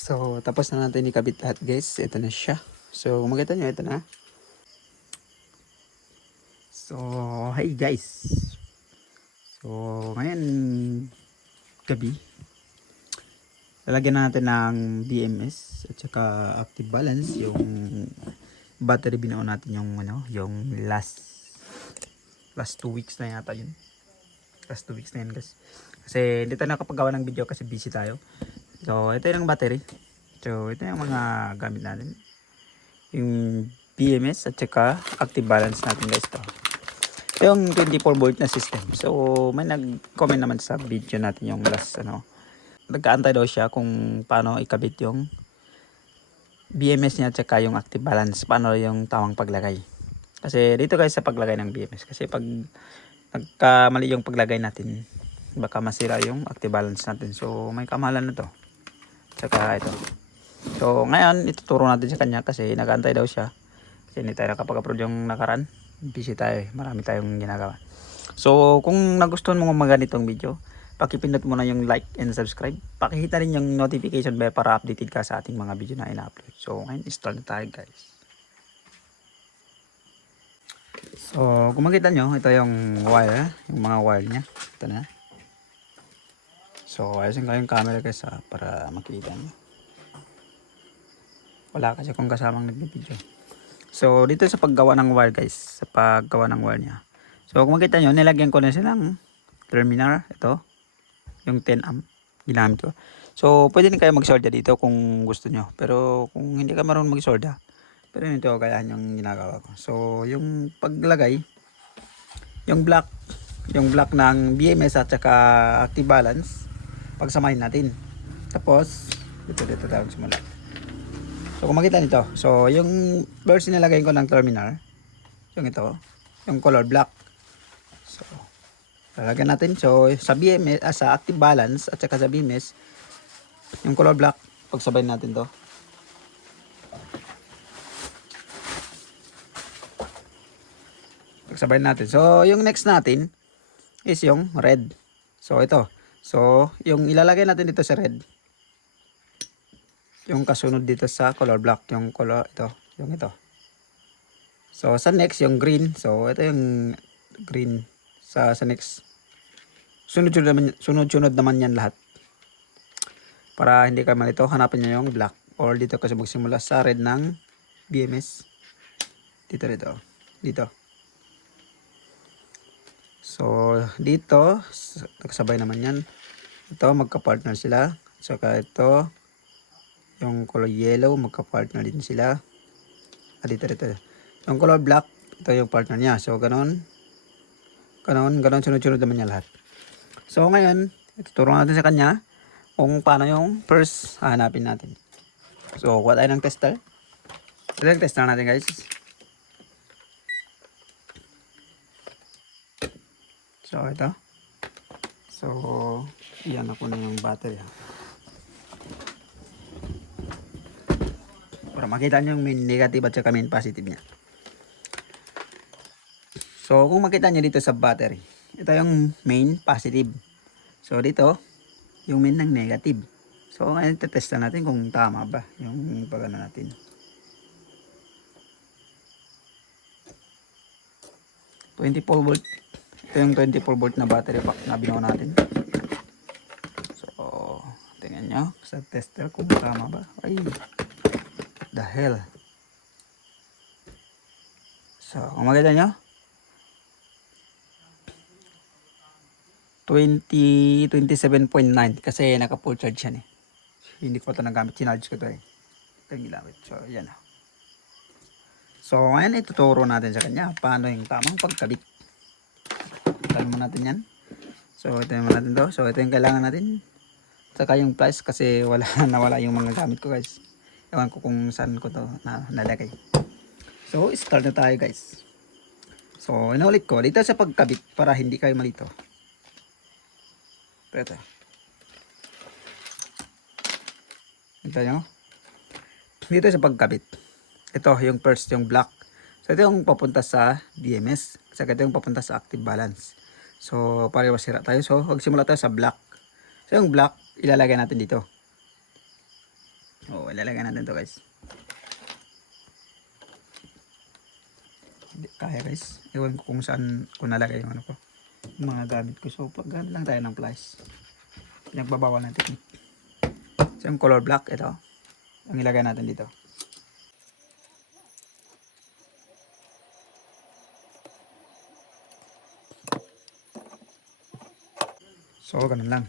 So, tapos na natin ikabit lahat guys. Ito na siya. So, kung makita nyo, ito na. So, hey guys. So, ngayon, gabi. Lalagyan na natin ng BMS at saka active balance. Yung battery binuo natin yung, yung last 2 weeks na yata yun. Last 2 weeks na yun guys. Kasi hindi tayo nakapagawa ng video kasi busy tayo. So, ito yung battery. So, ito yung mga gamit natin. Yung BMS at saka active balance natin guys to. Ito yung 24 volt na system. So, may nag-comment naman sa video natin yung last nagkaantay daw siya kung paano ikabit yung BMS niya at saka yung active balance. Paano yung tamang paglagay. Kasi dito guys sa paglagay ng BMS. Kasi pag nagkamali yung paglagay natin, baka masira yung active balance natin. So, may kamahalan na to. Saka ito. So, ngayon, ituturo natin sa kanya kasi nag-aantay daw siya. Kasi hindi tayo nakapag-upload yung nakaraan. Busy tayo. Marami tayong ginagawa. So, kung nagustuhan mo mga ganitong video, pakipindot mo na yung like and subscribe. Pakihita rin yung notification bell para updated ka sa ating mga video na ina-upload. So, ngayon, start na tayo guys. So, kung makita nyo, ito yung wire. Yung mga wire niya. Ito na. So, ayusin ko yung camera guys para makita nyo. Wala kasi kung kasamang nagbibideo. So, dito sa paggawa ng wire guys. Sa paggawa ng wire niya. So, kung makita nyo, nilagyan ko na silang terminal. Ito. Yung 10 amp. Ginamit ko. So, pwede din kayo mag-solder dito kung gusto nyo. Pero, kung hindi ka marunong mag-solder, pero ito kaya yung ginagawa ko. So, yung paglagay, yung block ng BMS at saka active balance, pagsamahin natin. Tapos, dito tayo simula. So, kung makita nito, so, yung first nilagay ko ng terminal, yung ito, yung color black. So, lalagyan natin. So, sa BMS, sa active balance, at saka sa BMS, yung color black, pagsabay natin to. Pagsabay natin. So, yung next natin, is yung red. So, ito. So, yung ilalagay natin dito sa red, yung kasunod dito sa color black, yung color ito, yung ito. So sa next yung green. So ito yung green sa next. Sunod-sunod naman yan lahat. Para hindi ka malito, hanapin niyo yung black or dito kasi magsimula sa red ng BMS. Dito. So dito nagsabay naman yan. Ito magka-partner sila. Saka ito yung color yellow, magka-partner din sila. Dito. Yung color black, ito yung partner niya. So, ganon, sunod-sunod naman niya lahat. So, ngayon, ituturo natin sa kanya kung paano yung first hanapin natin. So, kuha tayo ng tester. Ito yung tester natin guys. So, ito. So, iyan ako na yung battery. Para makita nyo yung main negative at saka main positive niya. So, kung makita nyo dito sa battery, ito yung main positive. So, dito, yung main ng negative. So, ngayon test natin kung tama ba yung pagano natin. "24 volt. Ito yung 24 volt na battery pack na binuo natin. So, tingnan nyo sa tester kung tama ba. Ay, the hell. So, kung makita nyo, 27.9 kasi naka full charge yan eh. Hindi ko ito nagamit, sinarge ko ito eh. Ito yung ginamit. So, yan. So, ngayon ituturo natin sa kanya paano yung tamang pagkabit. Tanong mo natin yan. So, ito naman natin to. So, ito yung kailangan natin. Saka yung price kasi nawala yung mga gamit ko guys. Ewan ko kung saan ko to nalagay. So, start na tayo guys. So, inulit ko dito sa pagkabit para hindi kayo malito. Ito nyo. Dito sa pagkabit. Ito yung first, yung black. So, ito yung papunta sa BMS. Saka ito yung papunta sa active balance. So, para masira tayo. So, magsimula tayo sa black. So, yung black, ilalagay natin dito. ilalagay natin to guys. Hindi kaya guys. Ewan ko kung saan ko nalagay yung ano ko. Yung mga gamit ko. So paggamit lang tayo ng pliers. Pinagbabawal ng technique. So yung color black, ito. Ang ilagay natin dito. So ganun lang.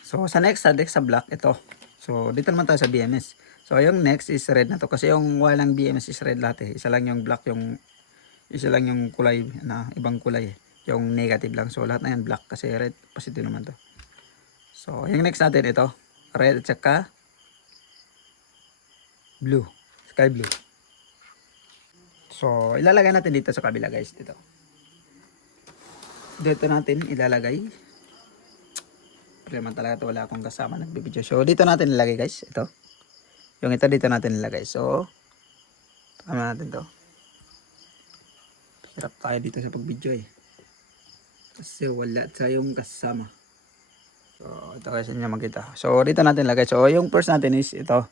So sa next sa black, ito. So dito naman tayo sa BMS. So yung next is red na to. Kasi yung walang BMS is red lahat eh. Isa lang yung black, isa lang yung kulay na ibang kulay eh. Yung negative lang. So lahat na yan black kasi red positive naman to. So yung next natin ito. Red at saka blue. Sky blue. So ilalagay natin dito sa kabila guys. Dito natin ilalagay. Problema talaga ito. Wala akong kasama nagbibideo. So dito natin ilalagay guys. Ito. Yung ito dito natin ilalagay. So tama natin to. Hirap tayo dito sa pagbideo eh. Kasi wala tayong kasama. So ito guys inyo makita. So dito natin ilagay. So yung first natin is ito.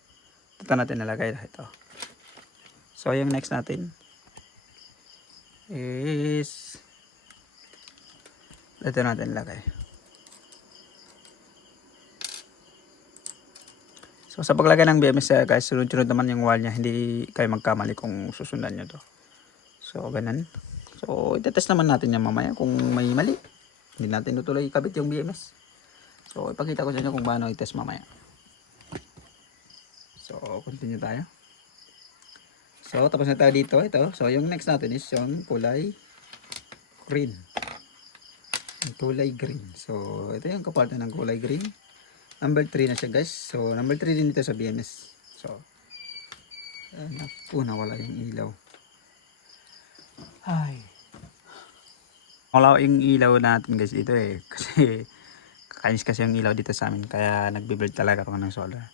Dito natin ilagay. Ito. So yung next natin is dito natin ilagay. So sa paglagay ng BMS guys, sunod-sunod naman yung wall niya. Hindi kayo magkamali kung susundan nyo to. So ganun. So itetest naman natin yan mamaya kung may mali. Hindi natin tutuloy ikabit yung BMS. So ipakita ko sa inyo kung paano i-test mamaya. So continue tayo. So tapos na tayo dito. Ito. So yung next natin is yung kulay green. Yung kulay green. So ito yung kapalitan ng kulay green. Number 3 na siya guys. So number 3 din dito sa BMS. So nawala yung ilaw. Ay. Wala yung ilaw natin guys dito eh. Kasi kakainis kasi yung ilaw dito sa amin. Kaya nagbe-build talaga ako ng solar.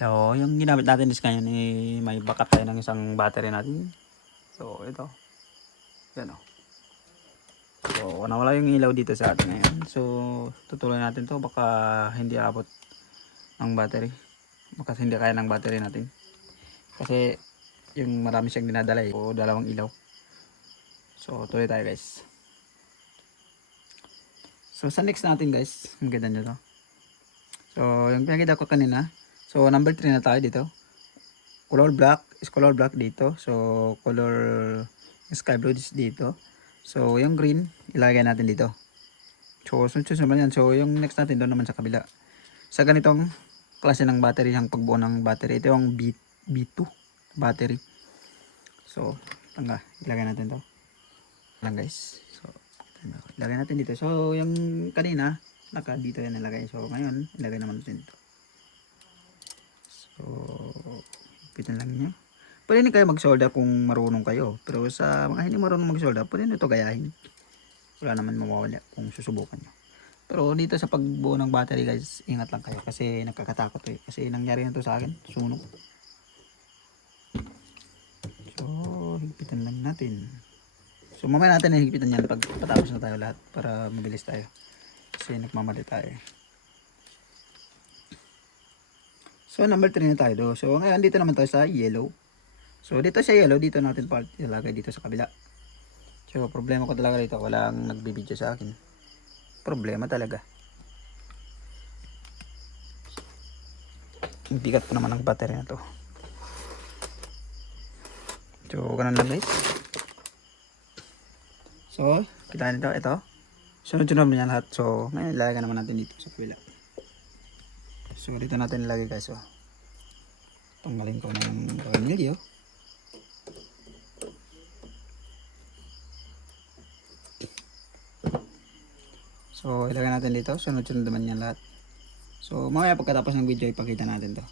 So yung ginamit natin is ngayon eh, may backup tayo ng isang battery natin. So ito. Yan o. So nawala yung ilaw dito sa atin ngayon. So tutuloy natin to. Baka hindi abot ng battery. Baka hindi kaya ng battery natin. Kasi yung marami siyang dinadala eh. O dalawang ilaw. So tuloy tayo guys. So sa next natin guys. Maganda nyo to. So yung pinakita ko kanina. So number 3 na tayo dito. Color black is color black dito. So color sky blue is dito. So yung green ilagay natin dito. So sunod naman yan. So yung next natin doon naman sa kabila. Sa ganitong klase ng battery, ang pagbuo ng battery. Ito yung B2 battery. So ilagay natin to. Lang guys. So ilagay natin dito. So yung kanina dito yan nilagay. So ngayon ilagay naman natin dito. So hipitan lang nyo. Pwede na kayo mag-solder kung marunong kayo. Pero sa mga hindi marunong mag-solder, pwede nyo ito gayahin. Wala naman mawawala kung susubukan nyo. Pero dito sa pagbuo ng battery guys, ingat lang kayo. Kasi nakakatakot eh. Kasi nangyari na to sa akin. Sunog. So, higpitan lang natin. So, mamaya natin na higpitan yan pag patapos na tayo lahat. Para mabilis tayo. Kasi nagmamali tayo. So, number 3 na tayo do. So, ngayon dito naman tayo sa yellow. So dito sa yellow, dito natin part ilagay dito sa kabila. So problema ko talaga dito, walang nagbibideo sa akin. Problema talaga. Ang bigat pa naman ng battery na to. So ganun lang guys. So kita nito, ito. Sunod-sunod naman yan lahat. So ngayon ilalagay naman natin dito sa kabila. So dito natin ilagay guys. So tanggalin ko ng tornilyo. So ilagay natin dito, sunod-sunod naman yan lahat. So mamaya pagkatapos ng video ipakita natin to.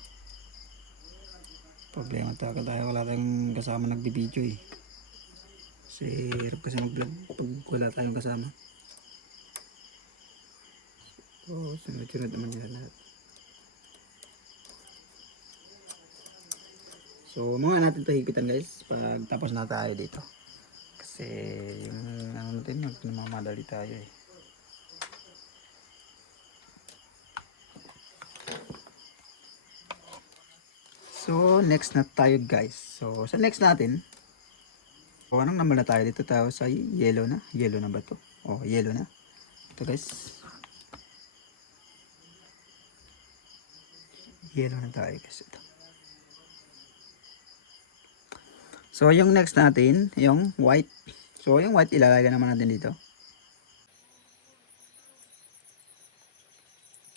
Problema talaga tayo, wala tayong kasama nagbibideo eh. Kasi hirap kasi mag-vlog pag wala tayong kasama. So sunod-sunod naman yan lahat. So mamaya natin to higpitan guys pag tapos na tayo dito. Kasi yung ano natin, namamadali tayo eh. So, next na tayo guys. So, sa next natin, anong number na tayo? Dito tayo sa yellow na. Yellow na ba to? Oh, yellow na. Ito guys. Yellow na tayo guys. Ito. So, yung next natin, yung white. So, yung white ilalagay naman natin dito.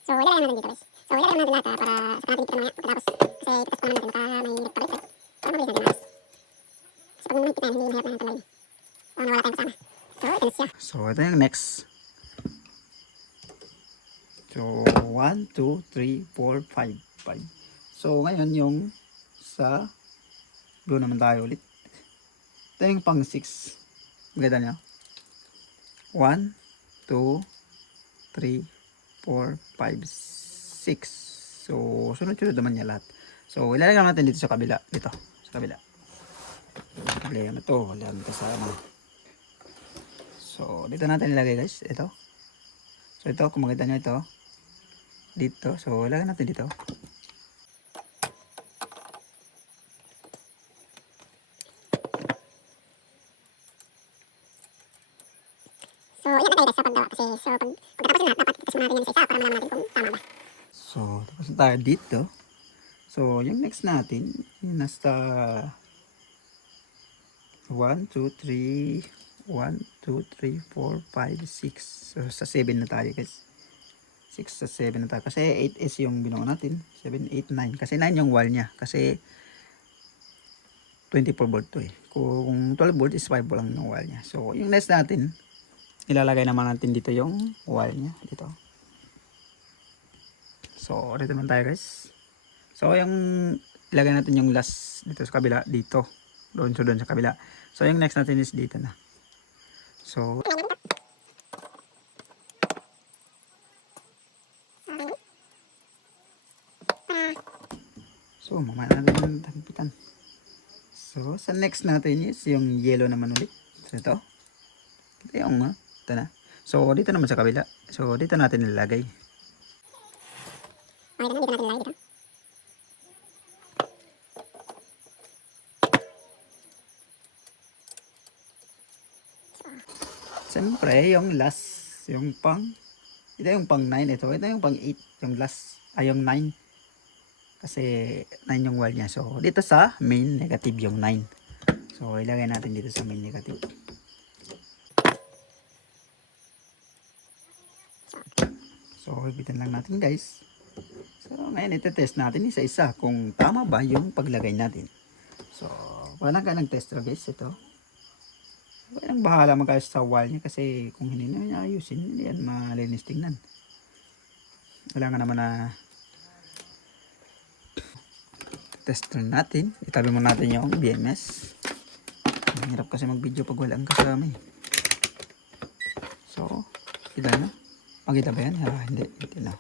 So, ilalagay natin dito guys. So, ilalagay natin lahat para sa natin dito mamaya pagkatapos. Kasi itas pa naman natin baka may nagpabalik. So, mabilis natin malas. So, pag nagpita tayo, hindi mahirap na natin. So, nawala tayong kasama. So, ito na siya. So, ito yung next. So, 1, 2, 3, 4, 5. 5. So, ngayon yung sa blue naman tayo ulit. Ito yung pang 6. Maganda niya. 1, 2, 3, 4, 5, 6. So, sunod-sunod naman niya lahat. So, ilalagay natin dito sa kabila. Dito, sa kabila. Ilalagay na ito. Ilalagay na ito sa ano. So, dito natin ilagay guys. Ito. So, ito, kung makita nyo ito. Dito. So, ilagay natin dito. So, yan na tayo guys sa paggawa. Kasi, so, pagkatapos na, dapat itas natin yan sa isa para malaman natin kung tama ba. So, tapos na tayo dito. So, yung next natin, yung nasa 1, 2, 3, 1, 2, 3, 4, 5, 6. So, sa 7 na tayo guys. 6 sa 7 na tayo. Kasi 8 is yung binuo natin. 7, 8, 9. Kasi 9 yung wall niya. Kasi 24 volt to eh. Kung 12 volt is 5 lang yung wall niya. So, yung next natin, ilalagay naman natin dito yung wall niya. Dito. So, dito naman tayo guys. So, yung ilagay natin yung last dito sa kabila. Dito. Doon sa kabila. So, yung next natin is dito na. So, mamaya natin tagpitan. So, sa next natin is yung yellow naman ulit. So, ito. Ito yung, ito na. So, dito naman sa kabila. So, dito natin ilalagay. Okay, dito natin ilalagay dito. Siyempre, yung last, yung pang, ito yung pang 9 ito. Ito yung pang 8, yung last, ay yung 9. Kasi 9 yung wall niya. So, dito sa main negative yung 9. So, ilagay natin dito sa main negative. So, ibitan lang natin guys. So, ngayon iti-test natin isa-isa kung tama ba yung paglagay natin. So, wala ka ng tester guys. Ito. Walang bahala mag-ayos sa wall niya kasi kung hindi na niya ayusin, hindi yan malinis tingnan. Kailangan naman na tester natin. Itabi mo natin yung BMS. Mahirap kasi mag-video pag wala ang kasama eh. So, kita na. Makita ba yan? Hindi na.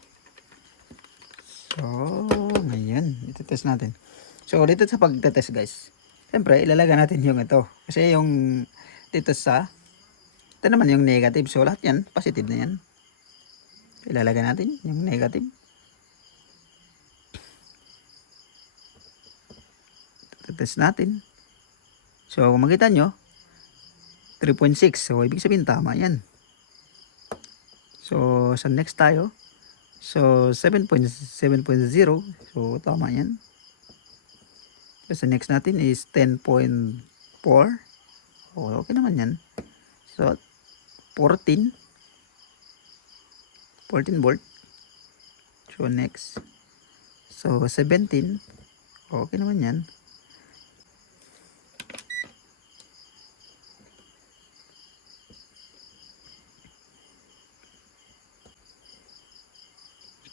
So, ngayon, ito-test natin. So, dito sa pag-test guys, siyempre, ilalagay natin yung ito. Kasi yung dito sa, ito naman yung negative. So, lahat yan, positive na yan. Ilalagay natin yung negative. Ito-test natin. So, kung makita nyo, 3.6. So, ibig sabihin, tama yan. So, sa next tayo. So, 7.0. So, tama yan. So, sa next natin is 10.4. Oh, okay naman yan. So, 14 volt. So, next. So, 17. Okay naman yan.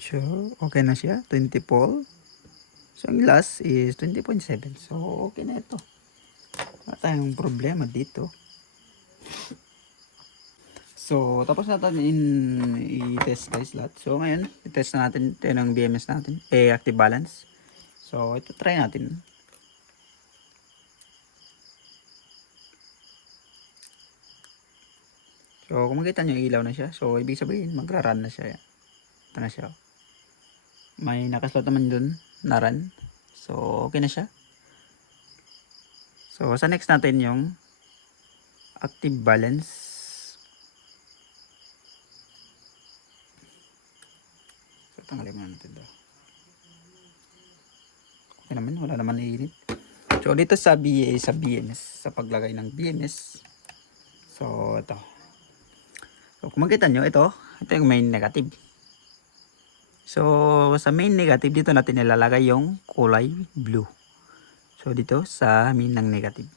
So, okay na siya. 24. So, ang last is 20.7. So, okay na ito. Wala tayong problema dito. So, tapos natin i-test guys lahat. So, ngayon, i-test na natin ito ng BMS natin. Active balance. So, ito try natin. So, kung makita nyo, ilaw na siya. So, ibig sabihin, magra-run na siya. Ito na siya. May nakaslot naman dun na run. So, okay na siya. So, sa next natin yung active balance. So, tanggalin muna natin ito. Okay naman, wala naman iinit. So, dito sa BMS, sa paglagay ng BMS. So, ito. So, kung makita nyo, ito yung main negative. So, sa main negative, dito natin nilalagay yung kulay blue. So, dito sa main ng negative.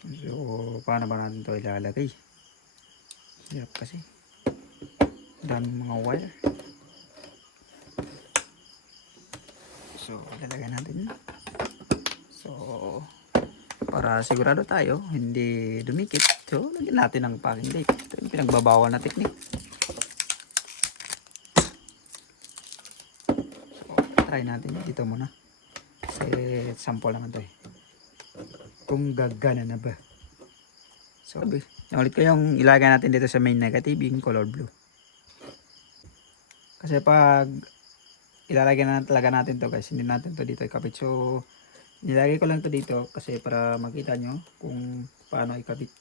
So, paano ba natin ito ilalagay? Hirap kasi. Daming mga wire. So, ilalagay natin. So, para sigurado tayo, hindi dumikit. So, lagyan natin ng packing tape. Ito yung pinagbabawal na technique. So, try natin dito muna. Kasi sample naman ito eh. Kung gagana na ba. So, ulit ko yung ilagay natin dito sa main negative, yung color blue. Kasi pag ilalagay na talaga natin to guys, hindi natin to dito ikabit. So, nilagay ko lang to dito kasi para makita nyo kung paano ikabit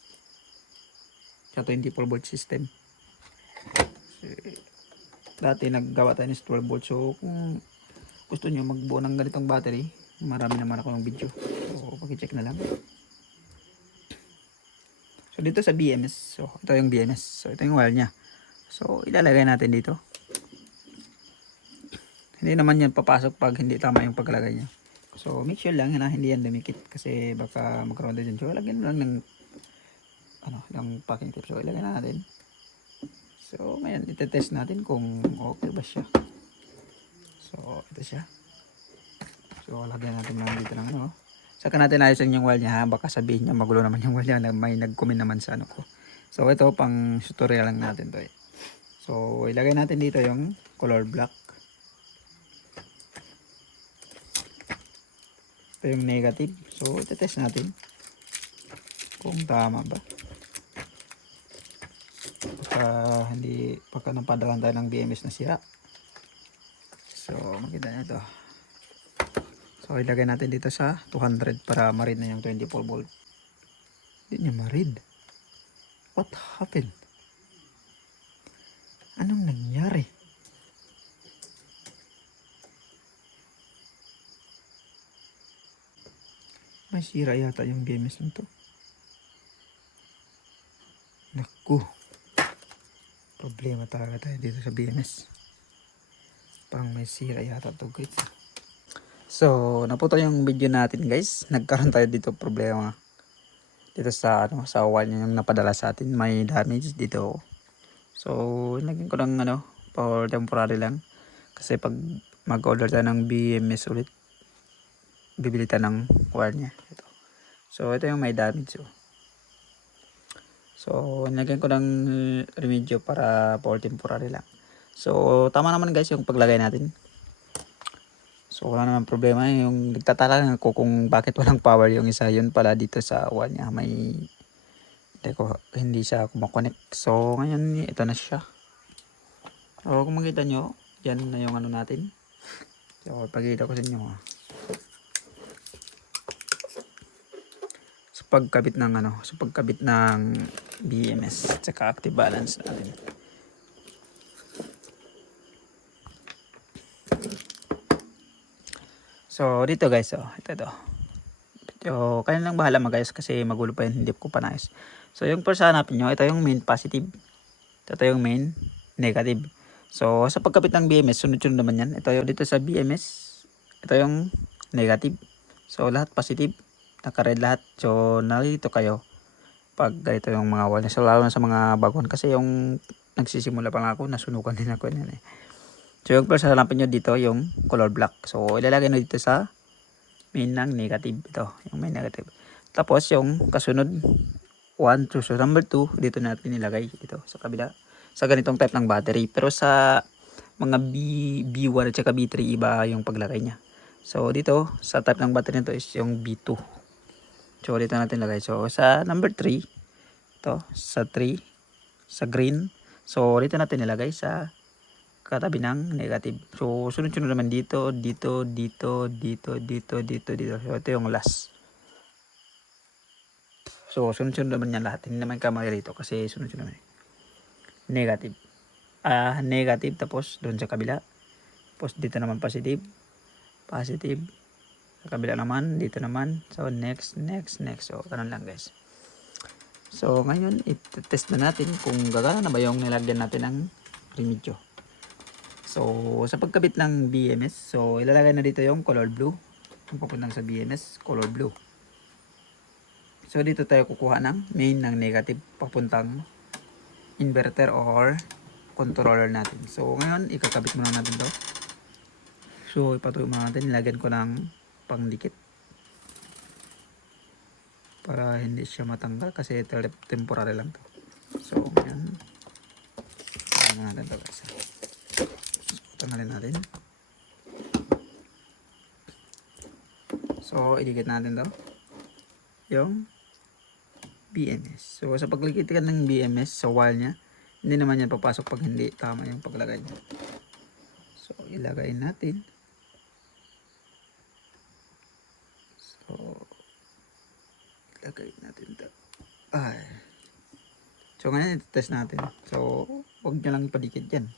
sa 24 volt system. Kasi, dati naggawa tayo ng 12 volt. So, kung gusto nyo magbuo ng ganitong battery, marami naman ako ng video. So, pag-check na lang. So, dito sa BMS. So, ito yung BMS. So, ito yung wire nya. So, ilalagay natin dito. Hindi naman yan papasok pag hindi tama yung paglalagay nya. So, make sure lang na hindi yan dumikit. Kasi baka magkaroon din dyan. So, lagyan lang ng ng packing tape. So, ilagay na natin. So, ngayon, itetest natin kung okay ba siya. So, ito siya. So, lagyan natin lang dito ng Saka natin ayusin yung wire niya ha. Baka sabihin niya magulo naman yung wire niya na may nag-comment naman sa ko. So ito pang tutorial lang natin to eh. So ilagay natin dito yung color black. Ito yung negative. So itetest natin kung tama ba. Baka napadalan tayo ng BMS na sira. So makita nyo ito. So ilagay natin dito sa 200 para ma-read na yung 24 volt. Hindi niya ma-read. What happened? Anong nangyari? May sira yata yung BMS nito. Naku. Problema talaga tayo dito sa BMS. Parang may sira yata to guys. So, naputo yung video natin guys. Nagkaroon tayo dito problema. Dito sa sa wall yung napadala sa atin. May damage dito. So, lagyan ko lang for temporary lang. Kasi pag mag-order tayo ng BMS ulit, bibili tayo ng wire niya. Ito. So, ito yung may damage. So, nilagyan ko ng remedyo para for temporary lang. So, tama naman guys yung paglagay natin. So, wala naman problema. Yung nagtataka lang ako kung bakit walang power yung isa. Yun pala dito sa wall niya. Hindi siya kumakonect. So, ngayon, ito na siya. So, kung makita nyo, yan na yung natin. So, pagkita ko sa inyo. Sa pagkabit ng BMS at saka active balance natin. So, dito guys, ito. So, kayo lang bahala mag-ayos kasi magulo pa yun, hindi ko pa naayos. So, yung first hanapin nyo, ito yung main positive. Ito yung main negative. So, sa pagkabit ng BMS, sunod-sunod naman yan. Ito yung dito sa BMS, ito yung negative. So, lahat positive. Naka-red lahat. So, narito kayo pag ganito yung mga wall. So, lalo na sa mga baguhan. Kasi yung nagsisimula pa nga ako, nasunukan din ako yan eh. So, yung first hanapin nyo dito, yung color black. So, ilalagay nyo dito sa main ng negative. Ito, yung main negative. Tapos, yung kasunod, 1, 2. So, number 2, dito natin nilagay. Dito, sa kabila. Sa ganitong type ng battery. Pero sa mga B1 at saka B3, iba yung paglagay niya. So, dito, sa type ng battery nito is yung B2. So, dito natin lagay. So, sa number 3, ito, sa 3, sa green. So, dito natin nilagay sa katabi ng negative. So sunod-sunod naman dito, dito, dito, dito, dito, dito, dito. So ito yung last. So sunod-sunod naman yan lahat. Hindi naman kamali rito kasi sunod-sunod naman. Negative. Negative tapos doon sa kabila. Tapos dito naman positive. Positive. Sa kabila naman, dito naman. So next. So ganun lang guys. So ngayon, i-test na natin kung gagana na ba yung nilagyan natin ng remedyo. So sa pagkabit ng BMS, so ilalagay na dito yung color blue. Yung papuntang sa BMS, color blue. So dito tayo kukuha ng main ng negative papuntang inverter or controller natin. So ngayon, ikakabit muna natin to. So ipatuloy muna natin, nilagyan ko ng pangdikit para hindi siya matanggal kasi temporary lang to. So ngayon, tanggalin natin to guys. So tanggalin natin. So idikit natin to yung BMS. So sa paglikit ng BMS sa wall niya, hindi naman yan papasok pag hindi tama yung paglagay niya. So ilagay natin. So ilagay natin ito. So ngayon ito-test natin. So huwag nyo lang ipadikit yan.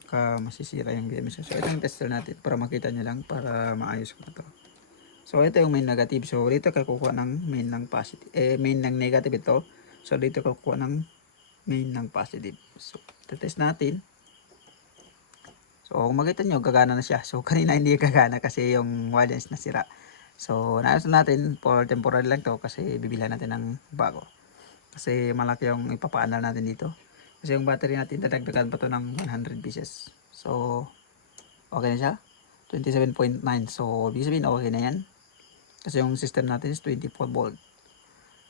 Baka masisira yung BMS. So ito yung tester natin para makita nyo lang, para maayos ko ito. So ito yung main negative. So dito kukuha ng main ng positive. Main ng negative ito. So dito kukuha ng main ng positive. So ito-test natin. So kung makita nyo, gagana na siya. So kanina hindi gagana kasi yung wires nasira. So naayos natin for temporary lang to kasi bibilhan natin ng bago. Kasi malaki yung ipapaanal natin dito. Kasi yung battery natin dadagdagan pa to ng 100 pieces. So okay na siya. 27.9. So ibig sabihin okay na yan. Kasi yung system natin is 24 volt.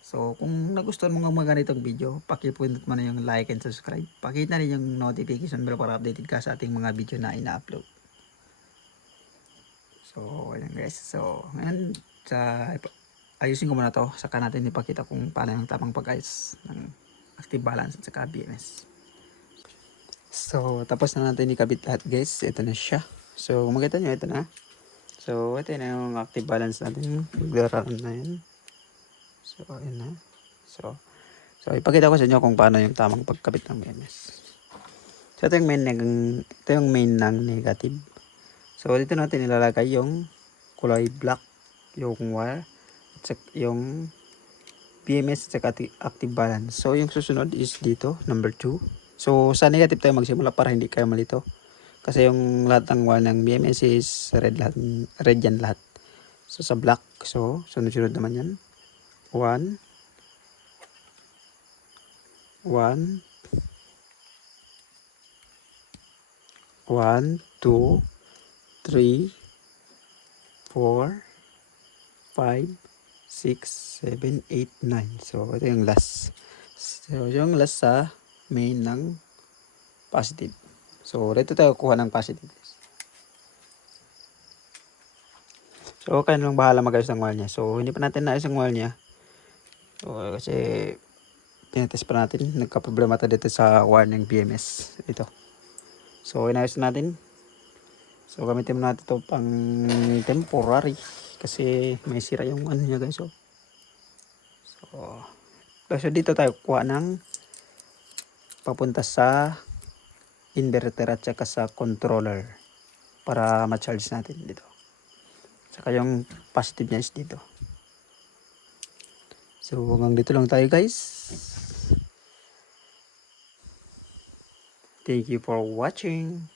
So kung nagustuhan mo ng mga ganitong video, pakipindot mo na yung like and subscribe. Pakita na rin yung notification bell para updated ka sa ating mga video na ina-upload. So ayan guys. So ngayon ayusin ko muna to. Saka natin ipakita kung paano yung tamang pag-ayos ng active balance at saka BMS. So tapos na natin ikabit lahat guys. Ito na siya. So kung makita nyo, ito na. So ito na yung active balance natin. Naglaran na yun. So ayan na. So ipakita ko sa inyo kung paano yung tamang pagkabit ng BMS. So ito yung main ng negative. So dito natin ilalagay yung kulay black, yung wire, at yung BMS at active balance. So yung susunod is dito, number 2. So sa negative tayo magsimula para hindi kayo malito. Kasi yung lahat ng wire ng BMS is red yan lahat. So sa black, so sunod-sunod naman yan. 1, 2, 3, 4, 5, 6, 7, 8, 9. So ito yung last. So yung last sa main ng positive. So dito tayo kuha ng positive. So kayo lang bahala mag-ayos ng wire niya. So hindi pa natin naayos ang wire niya. So kasi tinetest pa natin. Nagka-problema tayo dito sa wire ng BMS. Ito. So inayos natin. So gamitin mo natin ito pang temporary. Kasi may sira yung ano niya guys. So dito tayo kuha ng papunta sa inverter at saka sa controller para ma-charge natin dito. Saka yung positive niya is dito. So hanggang dito lang tayo guys. Thank you for watching.